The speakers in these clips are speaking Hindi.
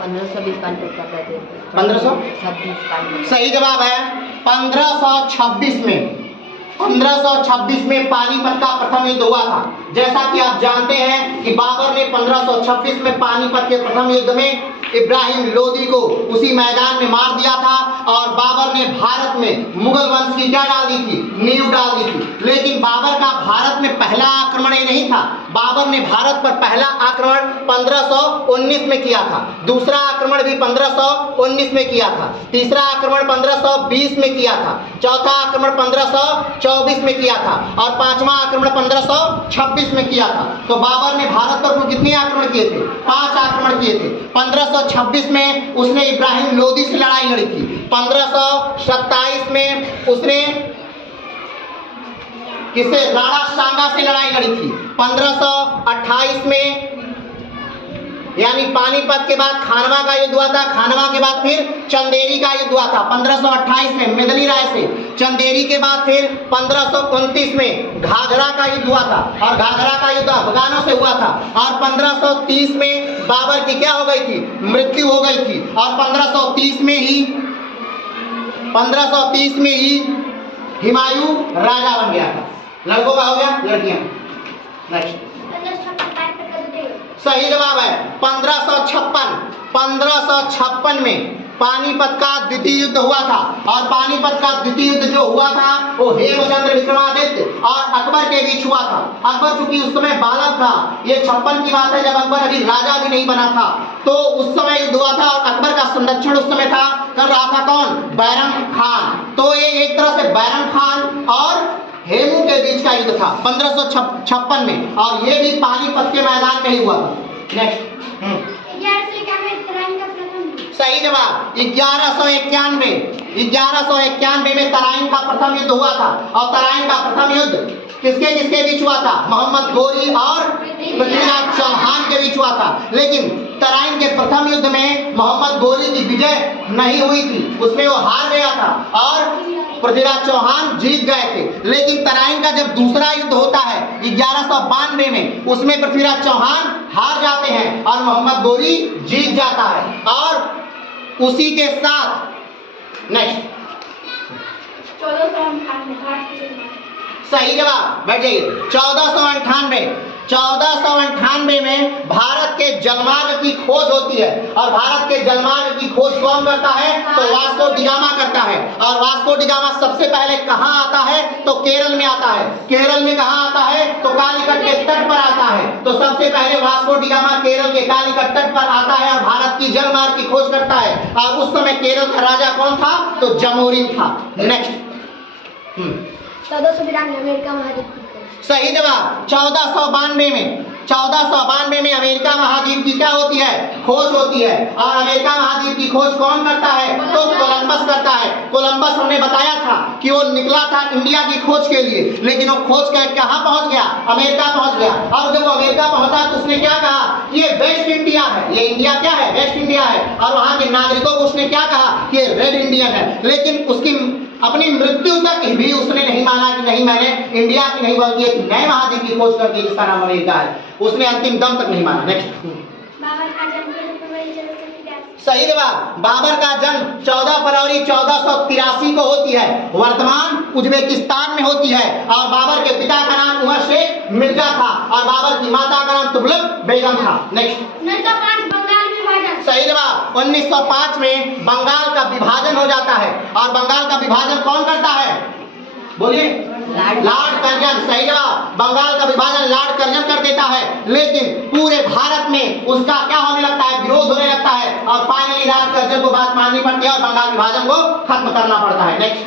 1520 कांटो कर रहे थे। 1526 कांटो। सही जवाब है 1526 में। 1526 में पानीपत का प्रथम युद्ध हुआ था। जैसा कि आप जानते हैं कि बाबर ने 1526 में पानीपत के प्रथम युद्ध में इब्राहिम लोदी को उसी मैदान में मार दिया था और बाबर ने भारत में मुगल वंश की क्या डाल दी थी, नींव डाल दी थी। लेकिन बाबर का भारत में पहला आक्रमण ही नहीं था। बाबर ने भारत पर पहला आक्रमण 1519 में किया था, दूसरा आक्रमण भी 1519 में किया था, तीसरा आक्रमण 1520 में किया था, चौथा आक्रमण 1524 में किया था और पांचवा आक्रमण 1526 में किया था। तो बाबर ने भारत पर कुल कितने आक्रमण किए थे? 5 आक्रमण किए थे। 1526 में उसने इब्राहिम लोदी से लड़ाई लड़ी थी। 1527 में उसने किसे, राणा सांगा से लड़ाई लड़ी थी। 1528 में यानी पानीपत के बाद खानवा का युद्ध हुआ था, खानवा के बाद फिर चंदेरी का युद्ध हुआ था 1528 में मेदनी राय से। चंदेरी के बाद फिर 1529 में घाघरा का युद्ध हुआ था और घाघरा का युद्ध अफगानों से हुआ था और 1530 में बाबर की क्या हो गई थी, मृत्यु हो गई थी और 1530 में ही हुमायूं राजा बन गया था। लड़कों का हो गया, लड़कियां नेक्स्ट। सही जवाब है 1556 में पानीपत का द्वितीय युद्ध हुआ था और पानीपत का द्वितीय युद्ध जो हुआ था वो हेमचंद्र विक्रमादित्य और अकबर के बीच हुआ था। अकबर चूंकि उस समय बालक था, ये 56 की बात है जब अकबर अभी राजा भी नहीं बना था, तो उस समय युद्ध हुआ था और अकबर का संरक्षण उस समय था, कर रहा था कौन, बैरम खान। तो ये एक तरह से बैरम खान और हेमू के बीच का युद्ध था 1556 में और ये भी पानीपत के मैदान में ही हुआ था। नेक्स्ट। सही जवाब 1191 में तराइन का प्रथम युद्ध हुआ था और तराइन का प्रथम युद्ध किसके किसके बीच हुआ था, मोहम्मद गोरी और पृथ्वीराज चौहान के बीच हुआ था। लेकिन तराइन के प्रथम युद्ध में मोहम्मद गोरी की विजय नहीं हुई थी, उसमें वो हार गया था और पृथ्वीराज चौहान जीत गए थे। लेकिन तराइन का जब दूसरा युद्ध होता है 1192 में, उसमें पृथ्वीराज चौहान हार जाते हैं और मोहम्मद गोरी जीत जाता है और उसी के साथ नेक्स्ट 1498 सही जवाब, बैठ जाइए। 1498 में भारत के जलमार्ग की खोज होती है और भारत के जलमार्ग की खोज कौन करता है, तो वास्को डी गामा करता है। और वास्को डी गामा सबसे पहले कहाँ आता है, तो केरल में आता है। केरल में कहाँ आता है, तो कालीकट के तट पर आता है। तो सबसे पहले वास्को डी गामा केरल के कालीकट तट पर आता है और भारत की जलमार्ग की खोज करता है। और उस समय केरल का राजा कौन था, तो जमोरिन था। नेक्स्ट। 1492 अमेरिका महाद्वीप की खोज। सही जवाब 1492 में अमेरिका महाद्वीप की क्या होती है, खोज होती है। और अमेरिका महाद्वीप की खोज कौन करता है, तो कोलंबस करता है। कोलंबस हमने बताया था कि वो निकला था इंडिया की खोज के लिए, लेकिन वो खोज कर कहाँ पहुंच गया, अमेरिका पहुंच गया। और जब वो अमेरिका पहुंचा तो उसने क्या कहा, ये वेस्ट इंडिया है, ये इंडिया क्या है, वेस्ट इंडिया है। और वहां के नागरिकों को उसने क्या कहा कि ये रेड इंडियन है। लेकिन उसकी अपनी मृत्यु तक भी उसने नहीं माना कि नहीं, मैंने इंडिया की नहीं बल्कि एक नए महाद्वीप की खोज कर दी जिसका नाम अमेरिका है। उसने अंतिम दम तक नहीं माना। नेक्स्ट। सही जवाब बाबर का जन्म 14 फरवरी 1483 को होती है, वर्तमान उज्बेकिस्तान में होती है। और बाबर के पिता का नाम उमर शेख मिर्जा था और बाबर की माता का नाम तुगलक बेगम था। नेक्स्ट। सही जवाब 1905 में बंगाल का विभाजन हो जाता है और बंगाल का विभाजन कौन करता है, बोलिए, लॉर्ड कर्जन। सही जवाब बंगाल का विभाजन लॉर्ड कर्जन कर देता है। लेकिन पूरे भारत में उसका क्या होने लगता है, विरोध होने लगता है और फाइनली लॉर्ड कर्जन को बात माननी पड़ती है और बंगाल विभाजन को खत्म करना पड़ता है। नेक्स्ट।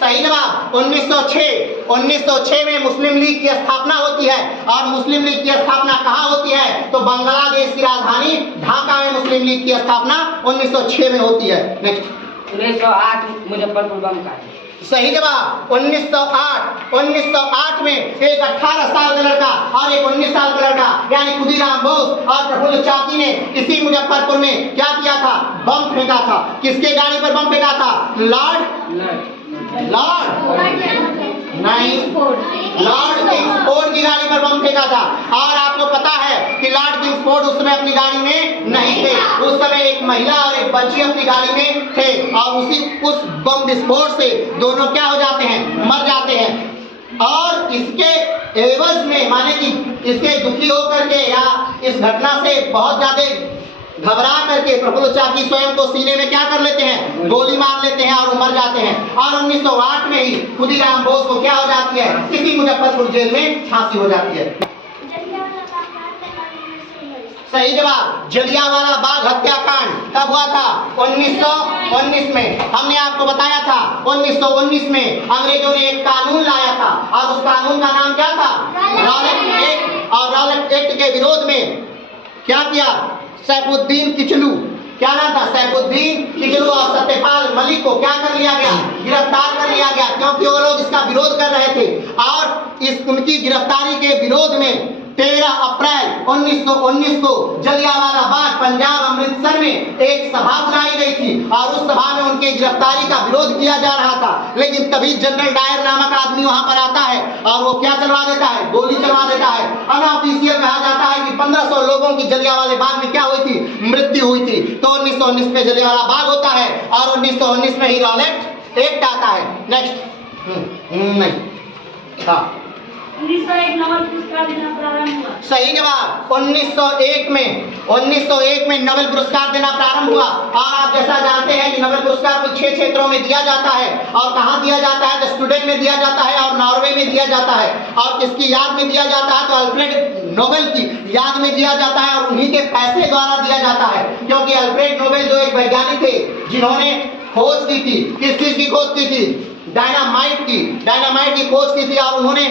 सही जवाब 1906 में मुस्लिम लीग की स्थापना होती है। और मुस्लिम लीग की स्थापना कहाँ होती है, तो बांग्लादेश की राजधानी ढाका में मुस्लिम लीग की स्थापना 1906 में होती है। नेक्स्ट। 1908 मुजफ्फरपुर बम का। सही जवाब 1908 में एक 18 साल का लड़का और एक 19 साल का लड़का यानी खुदीराम बोस और प्रफुल्ल चाकी ने इसी मुजफ्फरपुर में क्या किया था, बम फेंका था। किसके गाड़ी पर बम फेंका था, लॉर्ड नहीं, लॉर्ड किंग्सफोर्ड की गाड़ी पर बम फेंका था। और आपको पता है कि लॉर्ड किंग्सफोर्ड उस समय अपनी गाड़ी में नहीं थे, उस समय एक महिला और एक बच्ची अपनी गाड़ी में थे और उस बम विस्फोट से दोनों क्या हो जाते हैं, मर जाते हैं। और इसके एवज में माने कि इसके दुखी होकर के या इस घटना से बहुत ज्यादा घबरा करके प्रफुल्ल चाकी स्वयं को सीने में क्या कर लेते हैं, गोली मार लेते हैं और मर जाते हैं। और 1908 में ही खुदीराम बोस को क्या हो जाती है, इसी मुजफ्फरपुर जेल में फांसी हो जाती है। सही जवाब, जलियांवाला बाग हत्याकांड कब हुआ था? 1919 में। हमने आपको बताया था 1919 में अंग्रेजों ने एक कानून लाया था और उस कानून का नाम क्या था? Rowlatt act. और रॉलेट एक्ट के विरोध में क्या किया? सैफुद्दीन किचलू, क्या नाम था? सैफुद्दीन किचलू और सत्यपाल मलिक को क्या कर लिया गया? गिरफ्तार कर लिया गया, क्योंकि वो लोग इसका विरोध कर रहे थे। और उनकी गिरफ्तारी के विरोध में 13 अप्रैल 1919 को जलियांवाला बाग पंजाब अमृतसर में एक सभा बुलाई गई थी और उस सभा में उनकी गिरफ्तारी का विरोध किया जा रहा था। लेकिन तभी जनरल डायर नामक आदमी वहां पर आता है और वो क्या चलवा देता है? गोली चलवा देता है। अनऑफिशियल कहा जाता है कि 1500 लोगों की जलियांवाले बाग में क्या हुई थी? मृत्यु हुई थी। तो 1919 में जलियांवाला बाग होता है और 1919 में ही रॉलेट एक्ट आता है। नेक्स्ट नहीं, हाँ 1901 नोबेल पुरस्कार देना प्रारंभ हुआ। सही जवाब, 1901 में नोबेल पुरस्कार देना प्रारंभ हुआ। और आप जैसा जानते हैं कि नोबेल पुरस्कार को 6 क्षेत्रों में दिया जाता है। और कहाँ दिया जाता है? तो स्वीडन में दिया जाता है और नॉर्वे में दिया जाता है। और किसकी याद में दिया जाता है? तो अल्फ्रेड नोबेल की याद में दिया जाता है और उन्हीं के पैसे द्वारा दिया जाता है। क्योंकि अल्फ्रेड नोबेल जो एक वैज्ञानिक थे जिन्होंने खोज की थी, किस चीज की खोज की थी? डायनामाइट की खोज की थी। और उन्होंने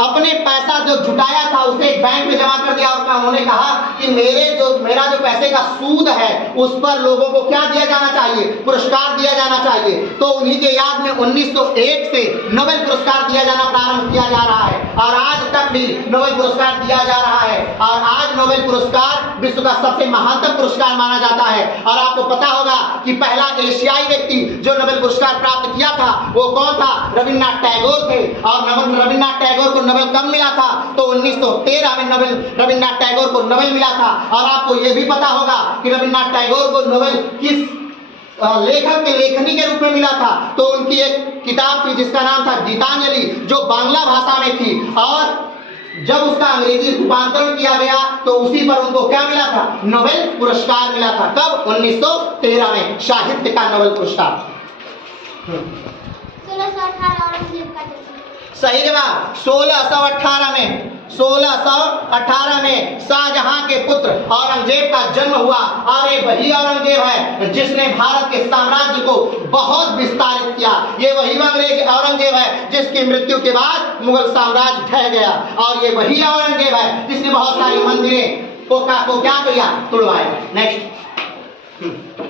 अपने पैसा जो जुटाया था उसे एक बैंक में जमा कर दिया और उन्होंने कहा कि मेरा जो पैसे का सूद है उस पर लोगों को क्या दिया जाना चाहिए? पुरस्कार दिया जाना चाहिए। तो उन्हीं के याद में 1901 से नोबेल पुरस्कार दिया जाना प्रारंभ किया जा रहा है और आज तक भी नोबेल पुरस्कार दिया जा रहा है। और आज नोबेल पुरस्कार विश्व का सबसे महानतम पुरस्कार माना जाता है। और आपको पता होगा कि पहला एशियाई व्यक्ति जो नोबेल पुरस्कार प्राप्त किया था वो कौन था? रविन्द्रनाथ टैगोर थे। और रविन्द्रनाथ टैगोर को नोबेल कब मिला था? तो 1913 में रविन्द्रनाथ टैगोर को नोबेल मिला था। और आपको यह भी पता होगा कि रविन्द्रनाथ टैगोर को नोबेल किस लेखक के लेखनी के रूप में मिला था? तो उनकी एक किताब थी जिसका नाम था गीतांजलि, जो बांग्ला भाषा में थी। और जब उसका अंग्रेजी रूपांतरण किया गया तो उसी पर उनको क्या मिला था? नोबेल पुरस्कार मिला था। कब? 1913 में साहित्य का नोबेल पुरस्कार। 1618 औरंगजेब का जन्म। सही जवाब, 1618 में शाहजहां के पुत्र औरंगजेब का जन्म हुआ। और ये वही औरंगजेब है जिसने भारत के साम्राज्य को बहुत विस्तारित किया। ये वही अंग्रेज औरंगजेब है जिसकी मृत्यु के बाद मुगल साम्राज्य ढह गया। और ये वही औरंगजेब है जिसने बहुत सारी मंदिरें को क्या किया? तुड़वाया। नेक्स्ट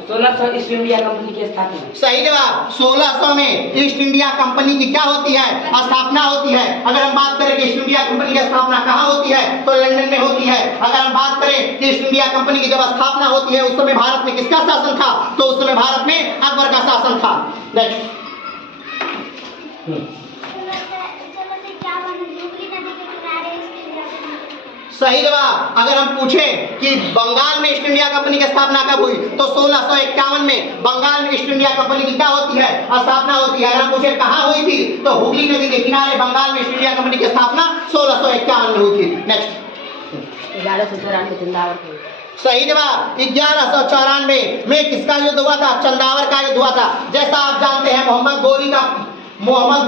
1600 ईस्ट इंडिया कंपनी की स्थापना। सही जवाब, 1600 में ईस्ट इंडिया कंपनी की क्या होती है? स्थापना होती है। अगर हम बात करें कि ईस्ट इंडिया कंपनी की स्थापना कहाँ होती है तो लंदन में होती है। अगर हम बात करें कि ईस्ट इंडिया कंपनी की जब स्थापना होती है उस समय भारत में किसका शासन था? तो उस समय भारत में अकबर का शासन था। नेक्स्ट 1651 हुगली नदी के किनारे ईस्ट इंडिया कंपनी। सही जवाब, अगर हम पूछें कि बंगाल में ईस्ट इंडिया कंपनी की स्थापना कब हुई तो 1651 में बंगाल में ईस्ट इंडिया कंपनी की क्या होती है? स्थापना होती है। अगर हम पूछे कहाँ हुई थी तो हुगली नदी के किनारे बंगाल में ईस्ट इंडिया कंपनी की स्थापना 1651 में हुई थी। नेक्स्ट 1194 चंदावर। सही जवाब, 1194 में किसका युद्ध हुआ था? चंदावर का युद्ध हुआ था। जैसा आप जानते हैं मोहम्मद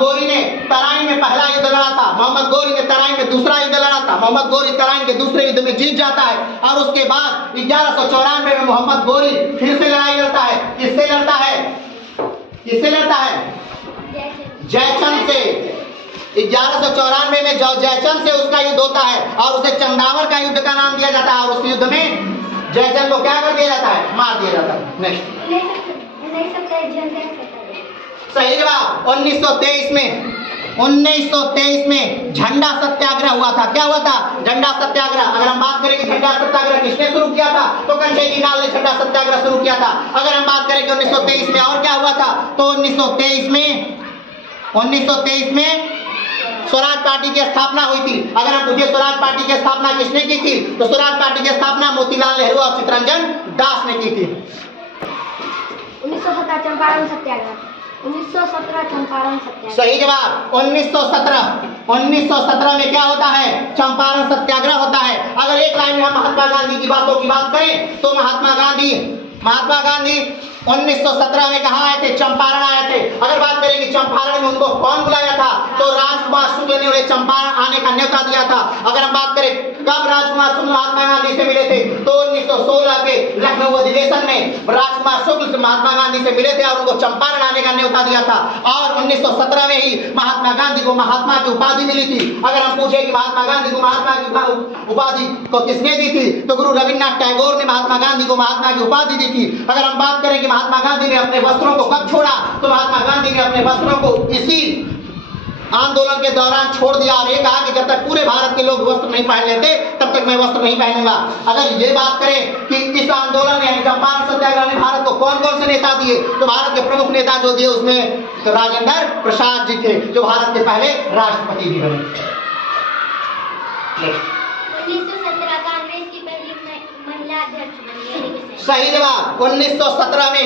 गोरी ने तराइन में पहला युद्ध लड़ा था, मोहम्मद गोरी ने तराइन में दूसरा युद्ध लड़ा था, मोहम्मद गोरी तराइन के दूसरे युद्ध में जीत जाता है। और उसके बाद 1194 में मोहम्मद गोरी फिर से लड़ाई लड़ता है। किससे लड़ता है? जयचंद से। 1194 में जयचंद से उसका युद्ध होता है और उसे चंदावर का युद्ध का नाम दिया जाता है। और उस युद्ध में जयचंद को क्या कर दिया जाता है? मार दिया जाता है। नेक्स्ट सही जवाब, 1923 में झंडा सत्याग्रह हुआ था। क्या हुआ था? झंडा सत्याग्रह। अगर हम बात करें कि झंडा सत्याग्रह किसने शुरू किया था तो कंचे की नाल ने झंडा सत्याग्रह शुरू किया था। अगर हम बात करें कि 1923 में और क्या हुआ था तो 1923 में स्वराज पार्टी की स्थापना हुई थी? अगर हम पूछे स्वराज पार्टी की स्थापना किसने की थी, तो स्वराज पार्टी की स्थापना मोतीलाल नेहरू और चित्तरंजन दास ने की थी। 1917 चंपारण सत्याग्रह। 1917 चंपारण सत्याग्रह। सही जवाब 1917 में क्या होता है? चंपारण सत्याग्रह होता है। अगर एक लाइन में हम महात्मा गांधी की बातों की बात करें तो महात्मा गांधी 1917 में कहाँ आए थे? चंपारण आए थे। अगर बात करें कि चंपारण में उनको कौन बुलाया था, तो राजकुमार शुक्ल ने उन्हें चंपारण आने का न्योता दिया था। अगर हम बात करें कब राजकुमार शुक्ल महात्मा गांधी से मिले थे, तो 1916 के लखनऊ अधिवेशन में राजकुमार शुक्ल से महात्मा गांधी से मिले थे और उनको चंपारण आने का न्योता दिया था। और 1917 में ही महात्मा गांधी को महात्मा की उपाधि मिली थी। अगर हम पूछे कि महात्मा गांधी को महात्मा की उपाधि को किसने दी थी, तो गुरु रविन्द्रनाथ टैगोर ने महात्मा गांधी को महात्मा की उपाधि दी थी। अगर हम बात करें कि महात्मा गांधी ने अपने वस्त्रों को कब छोड़ा, तो महात्मा गांधी ने अपने वस्त्रों को इसी आंदोलन के दौरान छोड़ दिया और ये कहा कि जब तक पूरे भारत के लोग वस्त्र नहीं पहन लेते तब तक मैं वस्त्र नहीं पहनूंगा। अगर ये बात करें कि इस आंदोलन यानी चंपारण सत्याग्रह ने भारत को कौन कौन से नेता दिए, तो भारत के प्रमुख नेता जो दिए उसमें राजेंद्र प्रसाद जी थे, जो भारत के पहले राष्ट्रपति भी बने। 1917 कांग्रेस की पहली महिला अध्यक्ष बनी। सही जवाब 1917 में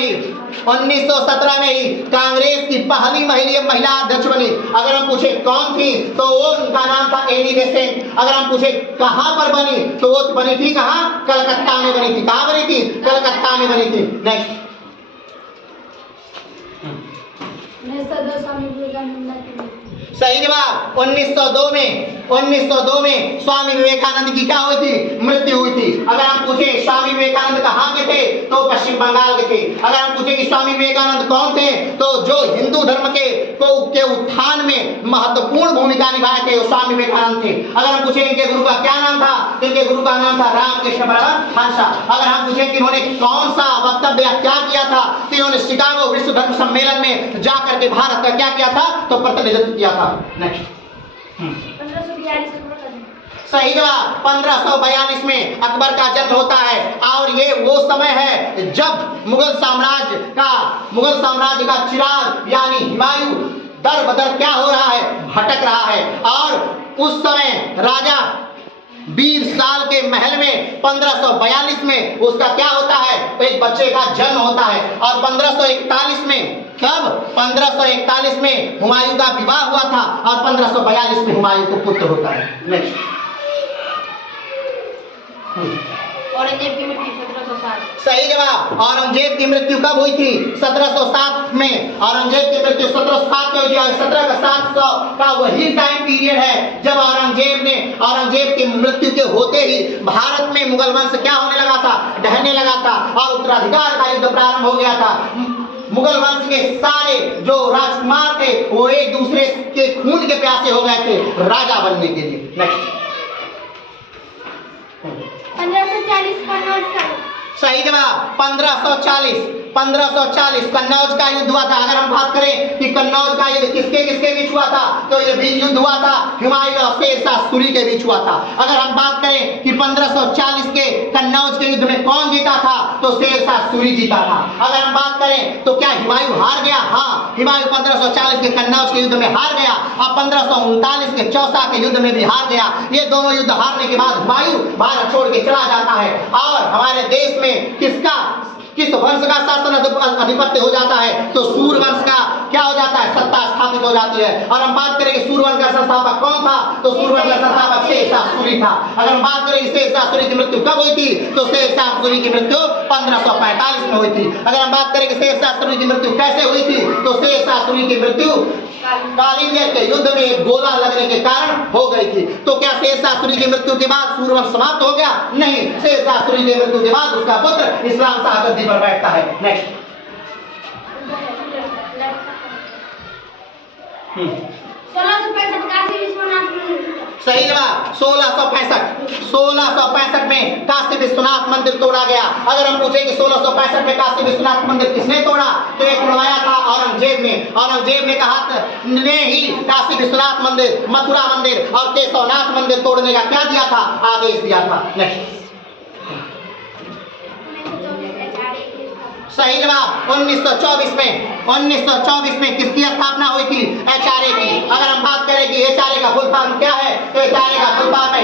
ही कांग्रेस की पहली महिला अध्यक्ष बनी। अगर हम पूछे कौन थी, तो वो उनका नाम था एनी बेसेंट। अगर हम पूछे कहां पर बनी, तो वो बनी थी कहां? कलकत्ता में बनी थी। कहां बनी थी? कलकत्ता में बनी थी। नेक्स्ट। सही जवाब 1902 में स्वामी विवेकानंद की क्या हुई थी? मृत्यु हुई थी। अगर हम पूछे स्वामी विवेकानंद कहाँ के थे, तो पश्चिम बंगाल के थे। अगर हम पूछे कि स्वामी विवेकानंद कौन थे, तो जो हिंदू धर्म के उत्थान में महत्वपूर्ण भूमिका निभाए थे वो स्वामी विवेकानंद थे। अगर हम पूछे इनके गुरु का क्या नाम था, तो इनके गुरु का नाम था रामकृष्ण परमहंस। अगर हम पूछे कि इन्होंने कौन सा वक्तव्य क्या किया था, तो इन्होंने शिकागो विश्व धर्म सम्मेलन में जाकर के भारत का क्या किया था? तो प्रतिनिधित्व किया था। नेक्स्ट। 1542 सही जवाब 1542 में अकबर का जन्म होता है और ये वो समय है जब मुगल साम्राज्य का चिराग यानी हुमायूं दर बदर क्या हो रहा है? भटक रहा है। और उस समय राजा 20 साल के महल में 1542 में उसका क्या होता है? एक बच्चे का जन्म होता है। और 1541 में कब? 1541 में हुमायूं का विवाह हुआ था और 1542 में हुमायूं को पुत्र होता है। नेक्स्ट। औरंगजेब की मृत्यु 1707। सही जवाब औरंगजेब की मृत्यु कब हुई थी? 1707 में। औरंगजेब की मृत्यु 1707 में हुई थी और 1700 का वही टाइम पीरियड है जब औरंगजेब की मृत्यु के होते ही भारत में मुगल वंश क्या होने लगा था? ढहने लगा था और उत्तराधिकार का युद्ध प्रारंभ हो गया था। मुगल वंश के सारे जो राजकुमार थे वो एक दूसरे के खून के प्यासे हो गए थे राजा बनने के लिए। नेक्स्ट। 1540 कन्नौज का। सही जवाब 1540 कन्नौज का युद्ध हुआ था। अगर हम बात करें कि कन्नौज का युद्ध किसके बीच हुआ था, तो ये भी युद्ध हुआ था हुमायूं और शेरशाह सूरी के बीच हुआ था। अगर हम बात करें कि 1540 के कन्नौज के युद्ध में कौन जीता था, तो शेरशाह सूरी जीता था। अगर हम बात करें तो क्या हुमायूं हार गया? हाँ, हुमायूं 1540 के कन्नौज के युद्ध में हार गया और 1539 के चौसा के युद्ध में भी हार गया। ये दोनों युद्ध हारने के बाद हुमायूं भारत छोड़ के चला जाता है और हमारे देश में किस वंश का शासन अधिपत्य हो जाता है? तो सूर वंश का क्या हो जाता है? सत्ता स्थापित हो जाती है। और हम बात करें कि सूर वंश का संस्थापक कौन था, तो सूर वंश का संस्थापक शेरशाह सूरी था। अगर हम बात करें कि शेरशाह सूरी की मृत्यु कब हुई थी, तो शेरशाह सूरी की मृत्यु 1545 में हुई थी। अगर हम बात करें कि शेरशाह सूरी की मृत्यु कैसे हुई थी, तो शेरशाह सूरी की मृत्यु कालिंगर के युद्ध में एक गोला लगने के कारण हो गई थी। तो क्या शेरशाह सूरी की मृत्यु के बाद सूरवंश समाप्त हो गया? नहीं, शेरशाह सूरी की मृत्यु के बाद उसका पुत्र इस्लाम शाह गद्दी पर बैठता है। नेक्स्ट। 1665 काशी विश्वनाथ मंदिर। सही जवाब 1665 में काशी विश्वनाथ मंदिर तोड़ा गया। अगर हम पूछे कि 1665 में काशी विश्वनाथ मंदिर किसने तोड़ा, तो एक तोड़वाया था औरंगजेब ने कहा ने ही काशी विश्वनाथ मंदिर, मथुरा मंदिर और केशवनाथ मंदिर तोड़ने का क्या दिया था? आदेश दिया था। नेक्स्ट। सही जवाब 1924 में 1924 में किसकी स्थापना हुई थी? HRA की। अगर हम बात करें कि HRA का फुल फॉर्म क्या है, तो HRA का फुल फॉर्म है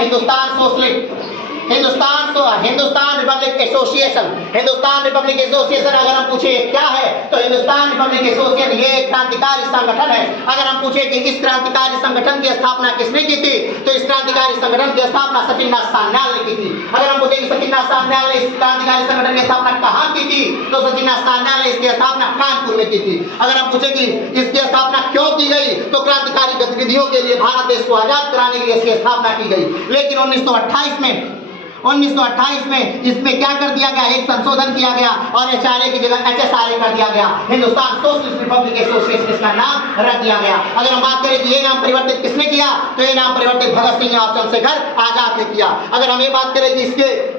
Hindustan Republic association. Hindustan Republic association अगर हम पूछे क्या है, तो हिंदुस्तान रिपब्लिक एसोसिएशन ये एक क्रांतिकारी संगठन है। अगर हम पूछे कि इस क्रांतिकारी संगठन की स्थापना किसने की थी, तो इस क्रांतिकारी संगठन की स्थापना सचिंद्रनाथ सान्याल ने की थी। अगर हम पूछे कि सचिंद्रनाथ सान्याल ने इस क्रांतिकारी संगठन की स्थापना कहाँ की थी, तो सचिंद्रनाथ सान्याल ने इसकी स्थापना कानपुर में की थी। अगर हम पूछे कि इसकी स्थापना क्यों की गई, तो क्रांतिकारी गतिविधियों के लिए भारत देश को आजाद कराने के लिए इसकी स्थापना की गई। लेकिन 1928 में इसमें क्या कर दिया गया, एक संशोधन किया गया और HRA की जगह HSRA कर दिया गया। हिंदुस्तान सोशलिस्ट रिपब्लिक एसोसिएशन इसका नाम रख दिया गया। अगर हम बात करें कि ये नाम परिवर्तित किसने किया, तो ये नाम परिवर्तित भगत सिंह और चंद्रशेखर आजाद ने किया। अगर हम ये बात करें कि इसके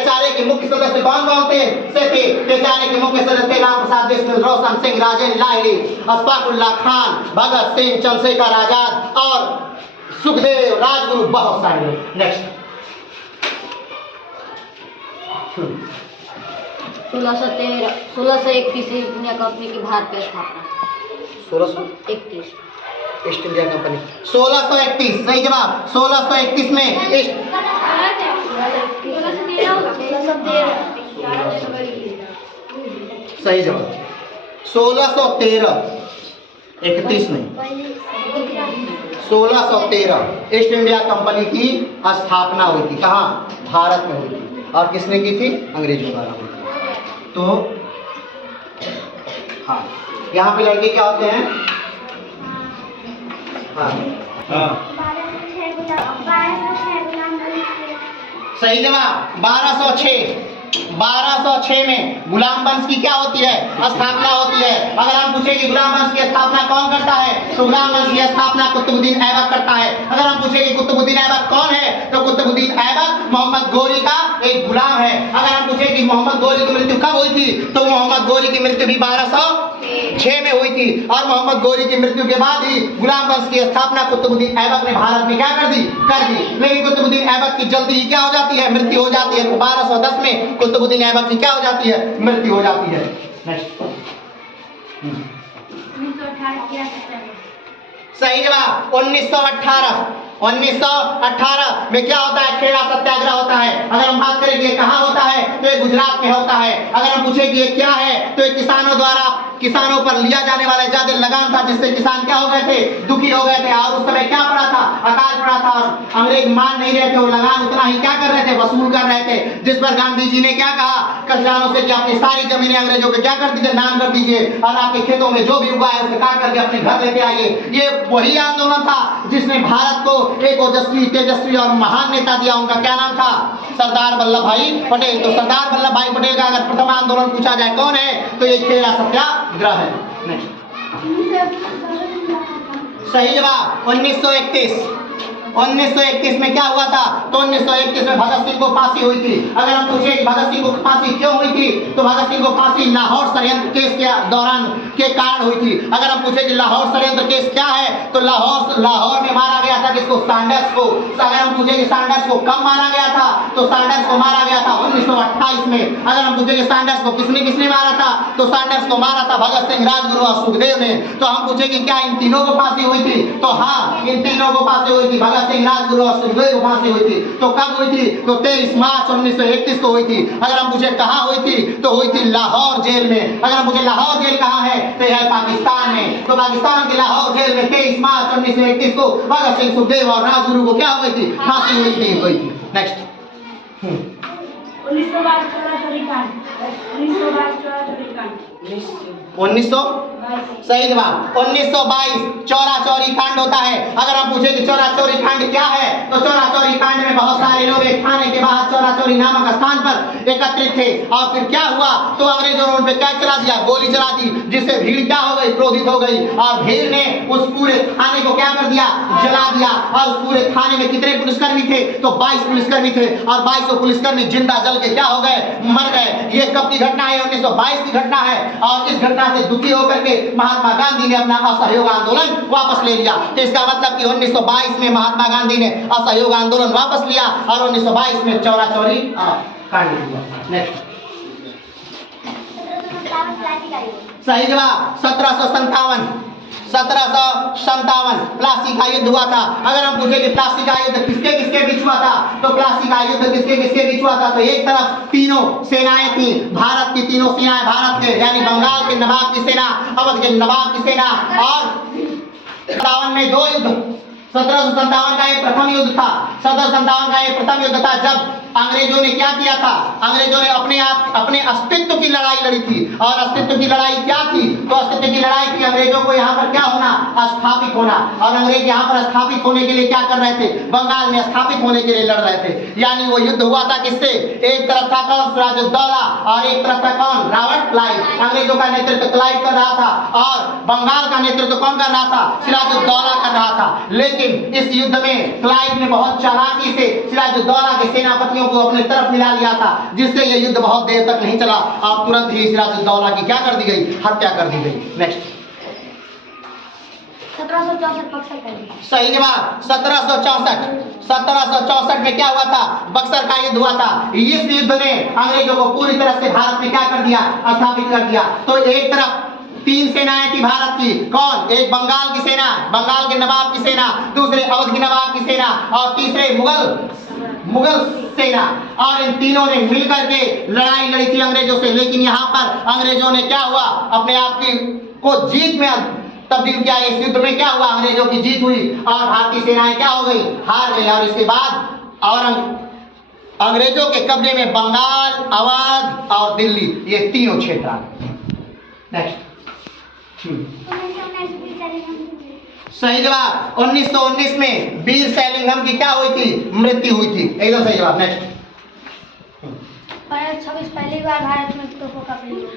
HRA के मुख्य सदस्य कौन थे, HRA के मुख्य सदस्य राम प्रसाद बिस्मिल, रोशन सिंह, राजेंद्र लाहिड़ी, अशफाकुल्लाह खान, भगत सिंह, चंद्रशेखर आजाद और सुखदेव, राजगुरु, बहुत सारे लोग। नेक्स्ट 1631 इंडिया कंपनी की भारत में स्थापना। 1631 ईस्ट इंडिया कंपनी 1631 सही जवाब। 1631 में सही जवाब 1613 31 नहीं 1613 ईस्ट इंडिया कंपनी की स्थापना हुई थी। कहाँ? भारत में हुई थी। और किसने की थी? अंग्रेजों द्वारा हुई थी। तो हाँ, यहाँ पे लड़के क्या होते हैं? हाँ सही जवाब 1206 में गुलाम वंश की क्या होती है? स्थापना होती है। अगर हम पूछे कि गुलाम वंश की स्थापना कौन करता है, तो गुलाम वंश की स्थापना कुतुबुद्दीन ऐबक करता है। अगर हम पूछे कि कुतुबुद्दीन ऐबक कौन है, तो कुतुबुद्दीन ऐबक मोहम्मद गोरी का एक गुलाम है। अगर हम पूछे कि मोहम्मद गोरी की मृत्यु कब हुई थी, तो मोहम्मद गोरी की मृत्यु भी 1206 में हुई थी। और मोहम्मद गोरी की मृत्यु के बाद ही गुलाम वंश की स्थापना कुतुबुद्दीन ऐबक ने भारत में क्या कर दी? लेकिन कुतुबुद्दीन ऐबक की जल्दी ही क्या हो जाती है? मृत्यु हो जाती है। 1210 में कुतुबुद्दीन ऐबक की क्या हो जाती है? मृत्यु हो जाती है। नेक्स्ट 1918 सही जवाब 1918 में क्या होता है? खेड़ा सत्याग्रह होता है। अगर हम बात करें कि ये कहाँ होता है, तो ये गुजरात में होता है। अगर हम पूछे कि ये क्या है, तो ये किसानों पर लिया जाने वाला ज्यादा लगान था, जिससे किसान क्या हो गए थे? दुखी हो गए थे। और उस समय क्या पड़ा था? अकाल पड़ा था और अंग्रेज मान नहीं रहे थे और लगान उतना ही क्या कर रहे थे? वसूल कर रहे थे। जिस पर गांधी जी ने क्या कहा किसानों से कि अपनी सारी जमीनें अंग्रेजों के क्या कर दीजिए? नाम कर दीजिए और आपके खेतों में जो भी उगा है उसे काट करके अपने घर लेते आइए। ये वही आंदोलन था जिसने भारत को एक ओजस्वी, तेजस्वी और महान नेता दिया। उनका क्या नाम था? सरदार वल्लभ भाई पटेल। तो सरदार वल्लभ भाई पटेल का अगर प्रथम आंदोलन पूछा जाए कौन है, तो ये खेड़ा सत्याग्रह है। सही जवाब 1931 में क्या हुआ था? तो 1931 में भगत सिंह को फांसी हुई थी। अगर हम पूछे कि भगत सिंह को फांसी क्यों हुई थी, तो भगत सिंह को फांसी लाहौर षड्यंत्र केस के दौरान के कारण हुई थी। अगर हम पूछे कि लाहौर षड्यंत्र केस क्या है, तो लाहौर में मारा गया था किसको? सैंडर्स को। अगर हम पूछे कि सैंडर्स को कब मारा गया था, तो सैंडर्स को मारा गया था 1928 में। अगर हम पूछे कि सैंडर्स को किसने मारा था, तो सैंडर्स को मारा था भगत सिंह, राजगुरु और सुखदेव ने। तो हम पूछे कि क्या इन तीनों को फांसी हुई थी, तो हाँ, इन तीनों को फांसी हुई थी। भगत सिंह, राजगुरु और सुखदेव को फांसी हुई थी। तो कब हुई थी? तो 23 मार्च 1931 को हुई थी। अगर हम पूछे कहाँ हुई थी, तो हुई थी लाहौर जेल में। अगर हम पूछे लाहौर जेल कहाँ है, तो यह है पाकिस्तान में। तो पाकिस्तान के लाहौर जेल में 23 मार्च 1931 को भगत सिंह, सुखदेव और राजगुरु को क्या हो गई थी? फांसी हुई थी। नेक्स्ट 1922 चौराचौरी कांड। 1900 सही जवाब 1922 चौराचौरी कांड होता है। अगर हम पूछे कि चौराचौरी कांड क्या है, तो चौराचौरी कांड में बहुत सारे लोग एक थाने के बाहर चौराचौरी नामक स्थान पर एकत्रित थे। और फिर क्या हुआ, तो अंग्रेजों ने उन पे क्या चला दिया? गोली चला दी, जिससे भीड़ क्या हो गई? क्रोधित हो गई और भीड़ ने उस पूरे थाने को क्या कर दिया? जला दिया। और उस पूरे थाने में कितने पुलिसकर्मी थे? तो 22 पुलिसकर्मी थे और 22 पुलिसकर्मी जिंदा जल के क्या हो गए? मर गए। ये कब की घटना है? 1922 की घटना है। और इस घटना से दुखी होकर के महात्मा गांधी ने अपना असहयोग आंदोलन वापस ले लिया। तो इसका मतलब कि 1922 में महात्मा गांधी ने असहयोग आंदोलन वापस लिया और 1922 में चौराचौरी कांड हुआ। नेक्स्ट क्लासिक आयोग। सही जवाब 1757 प्लासी का युद्ध हुआ था। अगर हम पूछे कि प्लासी का युद्ध किसके किसके बीच हुआ था, तो प्लासी का युद्ध किसके किसके बीच हुआ था, तो एक तरफ तीनों सेनाएं थी, भारत की तीनों सेनाएं, भारत के यानी बंगाल के नवाब की सेना, अवध के नवाब की सेना, और 57 में दो युद्ध। 1757 का ये प्रथम युद्ध था। 1757 का ये प्रथम युद्ध था जब अंग्रेजों ने क्या किया था, अंग्रेजों ने अपने अस्तित्व की लड़ाई लड़ी थी। और अस्तित्व की लड़ाई क्या थी, तो अस्तित्व की लड़ाई थी अंग्रेजों को यहाँ पर क्या होना, स्थापित होना। और अंग्रेज यहाँ पर स्थापित होने के लिए क्या कर रहे थे, बंगाल में स्थापित होने के लिए लड़ रहे थे। यानी वो युद्ध हुआ था किससे, एक तरफ था कौन, सिराजुद्दौला, और एक तरफ था कौन, रॉबर्ट क्लाइव। अंग्रेजों का नेतृत्व क्लाइव कर रहा था और बंगाल का नेतृत्व कौन कर रहा था, सिराजुद्दौला कर रहा था। लेकिन इस युद्ध में क्लाइव ने बहुत चालाकी से सिराजुद्दौला के सेनापतियों को अपने तरफ मिला लिया था, जिससे यह युद्ध बहुत देर तक नहीं चला और तुरंत ही सिराजुद्दौला की क्या कर दी गई, हत्या कर दी गई। नेक्स्ट 1764 बक्सर का युद्ध। सही जवाब 1764 में क्या हुआ था, बक्सर का युद्ध हुआ था। इस युद्ध ने अंग्रेजों को पूरी तरह से भारत में क्या कर दिया, स्थापित कर दिया। तो एक तरफ तीन सेनाएं थी भारत की, कौन, एक बंगाल की सेना, बंगाल के नवाब की सेना, दूसरे अवध के नवाब की सेना, और तीसरे मुगल सेना। और इन तीनों ने मिलकर के लड़ाई लड़ी थी अंग्रेजों से। लेकिन यहाँ पर अंग्रेजों ने क्या हुआ, अपने आप की को जीत में तब्दील किया। इस युद्ध में क्या हुआ, अंग्रेजों की जीत हुई और भारतीय सेनाएं क्या हो गई, हार गई। और इसके बाद और अंग्रेजों के कब्जे में बंगाल, अवध और दिल्ली, ये तीनों क्षेत्र आ गए। नेक्स्ट सही जवाब 1919 में वीर सैलिंघम की क्या हुई थी, मृत्यु हुई थी। एकदम सही जवाब। नेक्स्ट 26 पहली बार भारत में तोपों का प्रयोग।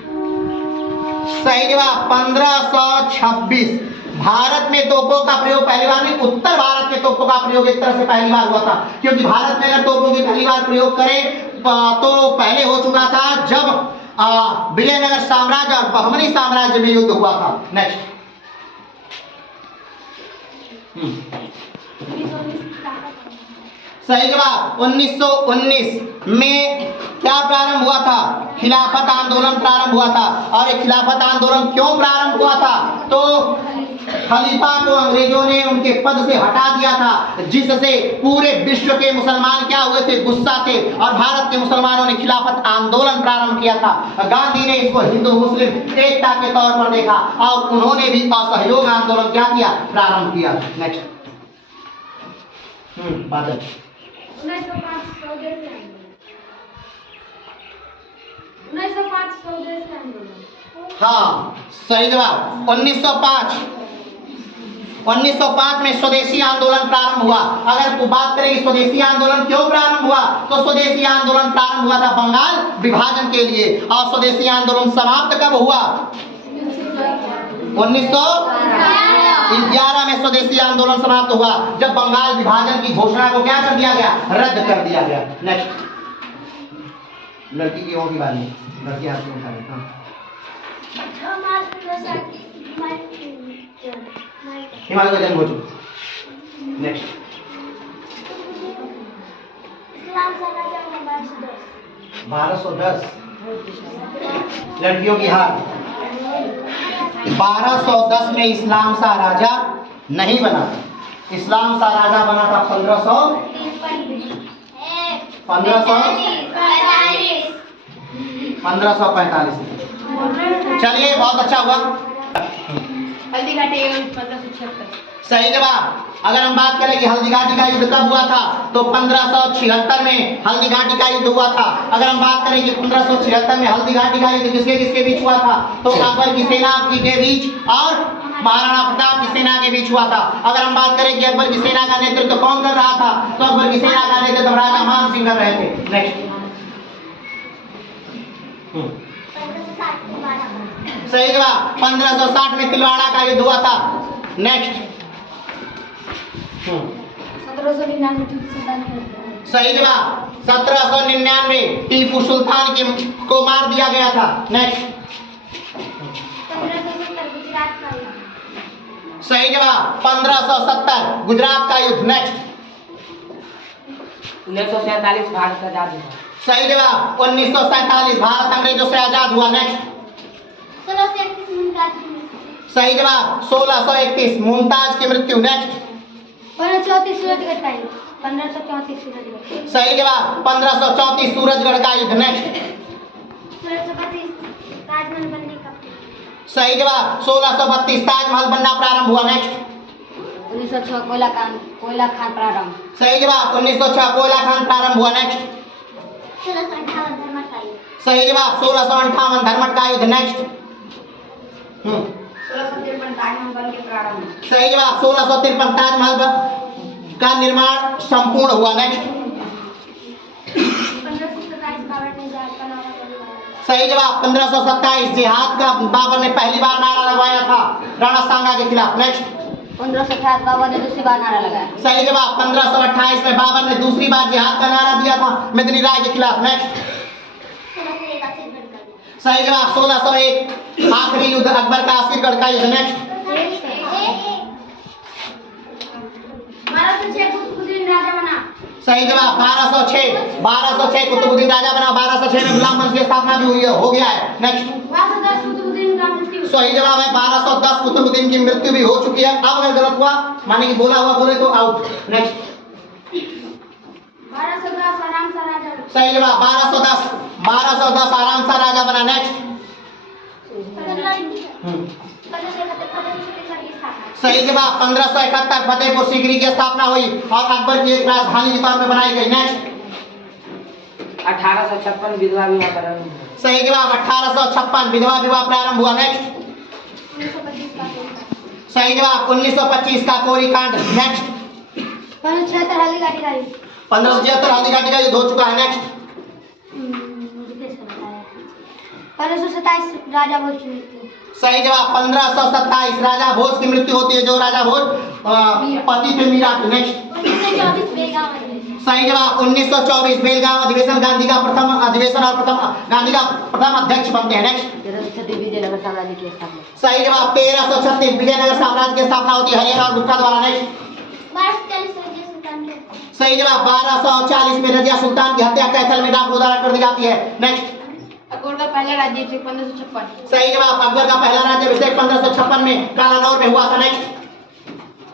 सही जवाब 1526 भारत में तोपों का प्रयोग पहली बार नहीं, उत्तर भारत में तोपों का प्रयोग एक तरह से पहली बार हुआ था। क्योंकि भारत में अगर तोपों की पहली बार प्रयोग करें तो पहले हो चुका था जब विजयनगर साम्राज्य और बहमनी साम्राज्य में युद्ध हुआ था। नेक्स्ट सही जवाब 1919 में क्या प्रारंभ हुआ था, खिलाफत आंदोलन प्रारंभ हुआ था। और ये खिलाफत आंदोलन क्यों प्रारंभ हुआ था, तो खलीफा को अंग्रेजों ने उनके पद से हटा दिया था, जिससे पूरे विश्व के मुसलमान क्या हुए थे, गुस्सा थे। और भारत के मुसलमानों ने खिलाफत आंदोलन प्रारंभ किया था। गांधी ने इसको हिंदू मुस्लिम एकता के तौर पर देखा और उन्होंने भी असहयोग आंदोलन क्या किया, प्रारंभ किया। नेक्स्ट बादल 1905 स्वदेशी आंदोलन। हाँ सही जवाब 1905 में स्वदेशी आंदोलन प्रारंभ हुआ। अगर वो बात करें कि स्वदेशी आंदोलन क्यों प्रारंभ हुआ, तो स्वदेशी आंदोलन प्रारंभ हुआ था बंगाल विभाजन के लिए। और स्वदेशी आंदोलन समाप्त कब हुआ, 1911 में स्वदेशी आंदोलन समाप्त हुआ, जब बंगाल विभाजन की घोषणा को क्या कर दिया गया, रद्द कर दिया गया। नेक्स्ट लड़की की होगी बारी, लड़की हाथ में उठा लेता हूं। हिमालय का जन्म हो चुका। नेक्स्ट इस्लाम साम्राज्य 1210 लड़कियों की हार 1210 में इस्लाम सा राजा नहीं बना। इस्लाम सा राजा बना था 1545। चलिए बहुत अच्छा हुआ। हल्दीघाटी 1576। सही जवाब। अगर हम बात करें कि हल्दीघाटी का युद्ध कब हुआ था, तो 1576 में हल्दीघाटी का युद्ध हुआ था। अगर हम बात करें कि 1576 में हल्दीघाटी का युद्ध किसके किसके बीच हुआ था, तो अकबर की सेना के बीच और महाराणा प्रताप की सेना के बीच हुआ था। अगर हम बात करें कि अकबर की सेना का नेतृत्व कौन कर रहा था, तो अकबर की सेना का नेतृत्व राजा मान सिंह कर रहे थे। नेक्स्ट सही जवाब 1560 में तिलवाड़ा का युद्ध हुआ था। नेक्स्ट 1799 सही जवाब 1799 टीपू सुल्तान को मार दिया गया था। नेक्स्ट 1570 गुजरात का युद्ध। सही जवाब 1570 गुजरात का युद्ध। नेक्स्ट 1947 भारत आजाद हुआ। सही जवाब 1947 भारत अंग्रेजों से आजाद हुआ। नेक्स्ट 1631 मुमताज की मृत्यु। सही जवाब 1631 मुमताज की मृत्यु। नेक्स्ट 1534 सूरजगढ़ का युद्ध। 1534 सूरजगढ़। सही जवाब 1534 सूरजगढ़ का युद्ध। नेक्स्ट 1632 ताजमहल बनने का। सही जवाब 1632 ताजमहल बनना प्रारंभ हुआ। नेक्स्ट 1906 कोयला खान प्रारंभ। सही जवाब 1906 कोयला खान प्रारंभ हुआ। नेक्स्ट 1658 धर्मठ का युद्ध। सही जवाब 1658 धर्मठ का युद्ध। नेक्स्ट 1653 ताजमहल बन के प्रारंभ। सही जवाब 1653 ताजमहल का निर्माण संपूर्ण हुआ। नेक्स्ट 1527 बाबर ने जहाज का नारा लगवाया। सही जवाब 1527 जिहाद का बाबर ने पहली बार नारा लगवाया था राणा सांगा के खिलाफ। नेक्स्ट 1528 बाबर ने दूसरी बार नारा लगाया। सही जवाब 1528 में बाबर ने दूसरी बार जिहाद का नारा दिया था मेदिनी राय के खिलाफ। नेक्स्ट 1601 आसिफगढ़ का युद्ध। सही जवाब 1601 आखिरी युद्ध अकबर का आसिफगढ़ का युद्ध। नेक्स्ट 1206 कुतुबुद्दीन राजा बना। सही जवाब 1206 कुतुबुद्दीन राजा बना। 1206 में गुलाम वंश की स्थापना भी हुई है, हो गया है। नेक्स्ट 1210 कुतुबुद्दीन का मृत्यु। सही जवाब है 1210 कुतुबुद्दीन की मृत्यु भी हो चुकी है। अब अगर गलत हुआ माने कि बोला हुआ बोले तो आउट। नेक्स्ट 1210 आराम सा राजा बना। सही जवाब 1210 आराम सा राजा बना। नेक्स्ट 1571 की स्थापना। सही जवाब 1571 फतेहपुर सीकरी की स्थापना हुई और अकबर की एक राजधानी के तौर में बनाई गई। नेक्स्ट 1856 विधवा विवाह प्रारंभ। सही जवाब 1856 विधवा विवाह प्रारंभ हुआ। नेक्स्ट 1925 का कोयला। सही जवाब 1925 का कोरी कांड। नेक्स्ट 1576 हल्दीघाटी का युद्ध। 1576 हल्दीघाटी का युद्ध हो चुका है। नेक्स्ट 1527 राजा भोज की मृत्यु। सही जवाब 1527 राजा भोज की मृत्यु होती है, जो राजा भोज पति थे मीरा के। नेक्स्ट 1924 बेलगांव अधिवेशन। सही जवाब 1924 बेलगांव अधिवेशन गांधी का प्रथम अधिवेशन और गांधी का प्रथम अध्यक्ष बनते हैं। नेक्स्ट 1336 विजयनगर साम्राज्य की स्थापना। सही जवाब 1336 विजयनगर साम्राज्य की स्थापना होती है हरियाणा और गुप्ता द्वारा। नेक्स्ट 1240 रजिया सुल्तान की हत्या। सही जवाब 1240 में रजिया सुल्तान की हत्या कैथल में डाक द्वारा कर दी जाती है। नेक्स्ट अकबर का पहला राज्याभिषेक 1556। सही जवाब अकबर का पहला राज्याभिषेक 1556 में कालानौर में हुआ था। नेक्स्ट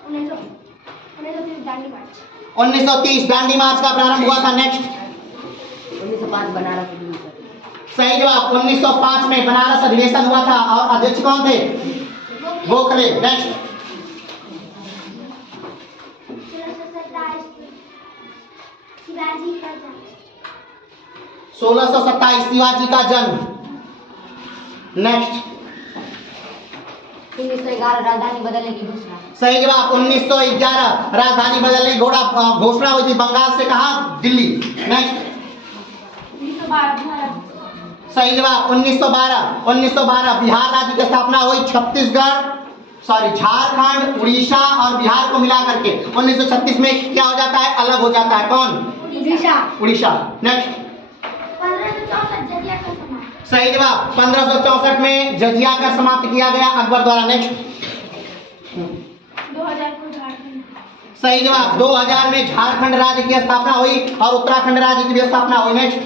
1930 दांडी मार्च। 1930 दांडी मार्च का प्रारंभ हुआ था। नेक्स्ट 1905 बनारस अधिवेशन। सही जवाब 1905 में बनारस अधिवेशन हुआ था और अध्यक्ष कौन थे? गोखले। नेक्स्ट 1627 शिवाजी का जन्म। नेक्स्ट 1911 राजधानी बदलने की घोषणा। सही जवाब 1911 राजधानी बदलने की घोषणा हुई थी बंगाल से कहा? दिल्ली। नेक्स्ट 1912 सही जवाब 1912 बिहार राज्य की स्थापना हुई। झारखंड उड़ीसा और बिहार को मिला करके 1936 में क्या हो जाता है? अलग हो जाता है। कौन? उड़ीसा। नेक्स्ट 1564 जजिया का समाप्त। सही जवाब 1564 में जजिया का समाप्त किया गया अकबर द्वारा। नेक्स्ट 2000 को झारखंड। सही जवाब 2000 में झारखंड राज्य की स्थापना हुई और उत्तराखंड राज्य की भी स्थापना हुई। नेक्स्ट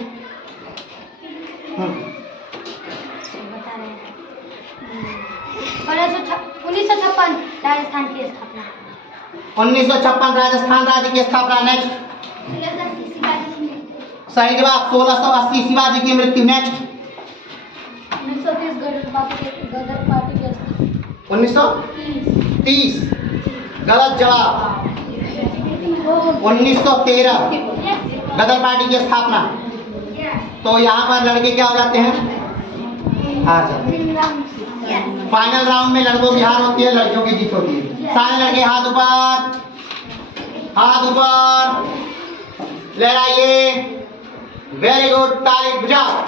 1956 राजस्थान की स्थापना। 1956 राजस्थान राज्य की स्थापना। नेक्स्ट 1680 शिवाजी की मृत्यु। सही जवाब 1680 शिवाजी की मृत्यु। नेक्स्ट 1930 गदर पार्टी की स्थापना। 1930 गलत जवाब 1913 गदर पार्टी की स्थापना। तो यहाँ पर लड़के क्या हो जाते हैं? हार जाते हैं। फाइनल राउंड में लड़कों की हार होती है, लड़कियों की जीत होती है। सारे लड़के हाथ ऊपर, हाथ ऊपर लहराइए। वेरी गुड, ताली बजाओ।